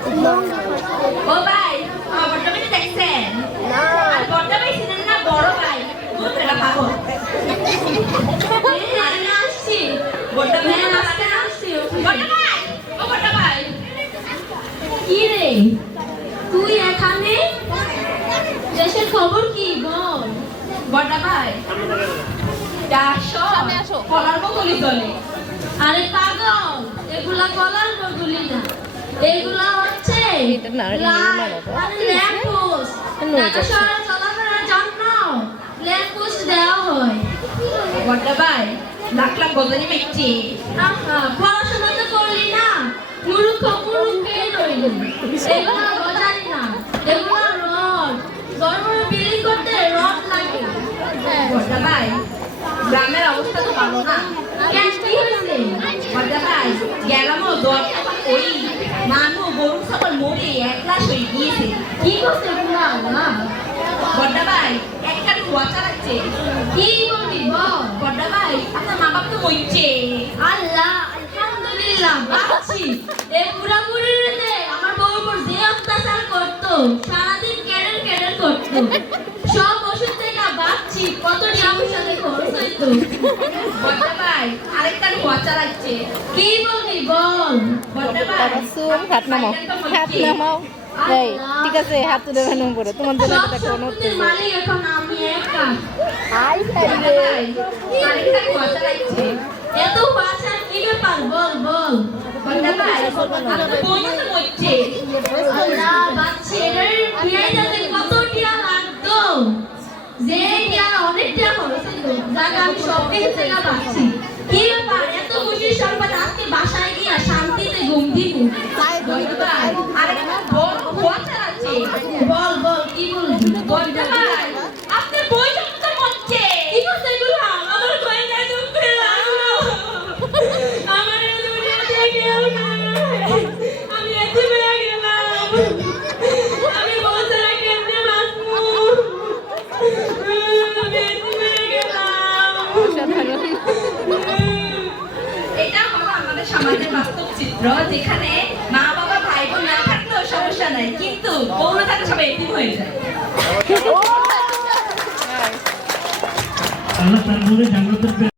ও ভাই বড়টা ভাই দেখছেন না আর বড়টা ভাই ছিলেন না বড় ভাই এটা পাগল আমি আসছি বড়টা ভাই আসছি বড়টা ভাই ও বড়টা ভাই কি রে তুই এখানে দেশের খবর কি বল বড়টা ভাই আসো কলার বগলি চলে আরে পাগল এগুলা কলার বগলি না এগুলা হচ্ছে ল্যাম্পপোস্ট ঢাকা শহরে চলাফেরার জন্য ল্যাম্পপোস্ট দেওয়া হয় বড়টা ভাই লাখ বদলি মেটছে আহা পড়াশোনা তো করলি না মূর্খ মূর্খেই রইলি এগুলা বোঝালি না এগুলা রড গরমে বিলি করতে রড লাগে বড়টা ভাই গ্রামের অবস্থা তো ভালো না কেন কি হয়েছে বড়টা ভাই গেলাম ওই মানুষ গরু ছাগল মরে একলাশ হয়ে গিয়েছে কি করছে এগুলা না বড়টা ভাই একটা কুয়া চালাচ্ছে কি বলবি বল বড়টা ভাই আপনার মা বাপ তো মরছে আল্লাহ আলহামদুলিল্লাহ বাঁচছি এই পুরাপুরি রে আমার বউর উপর যে অত্যাচার করতো সারাদিন কেডের কেডের করতো সব ওষুধ থেকে বাঁচছি কত টাকা সাথে খরচ হইতো বড়টা ভাই আরেকটা কুয়া চালাচ্ছে কি বলবি বল বড়টা ভাই হাত নামাও এই ঠিক আছে হাত তুলে বানানো করে তোমার জন্য সব একটা কোনো সম্পত্তির মালিক এখন আমি একা বড়টা ভাই আরেকটা কুয়া চালাচ্ছে এত বাঁচার কি ব্যাপার বল বল বড়টা ভাই আপনার বই তো মরছে আল্লাহ বাচ্চা এর বিয়াই যাতে কত টিয়া লাগতো যে টিয়া অনেক টিয়া খরচ হতো যাকে আমি সব কিছু থেকে বাঁচছি কি ব্যাপার এত খুশির সংবাদ আজকে বাসায় গিয়া শান্তিতে ঘুম দিব বড়টা ভাই আরেকটা বড় কুয়া চালাচ্ছে বল বল কি বলবি বড়টা ভাই আপনার বই তো মরছে কি করছে এগুলো আমার কই যায় তুমি লাগলো আমার এই দুনিয়াতে কেউ নাই আমি এত বেলা গেলাম আমি বলতে কেমনে বাঁচবো আমি এত বেলা গেলাম এটা হলো আমাদের সমাজের বাস্তব চিত্র যেখানে মা বাবা ভাই বোন না থাকলেও সমস্যা নাই কিন্তু বউ না থাকলে সবাই এতিম হয়ে যায় আল্লাহ তার জাগ্রত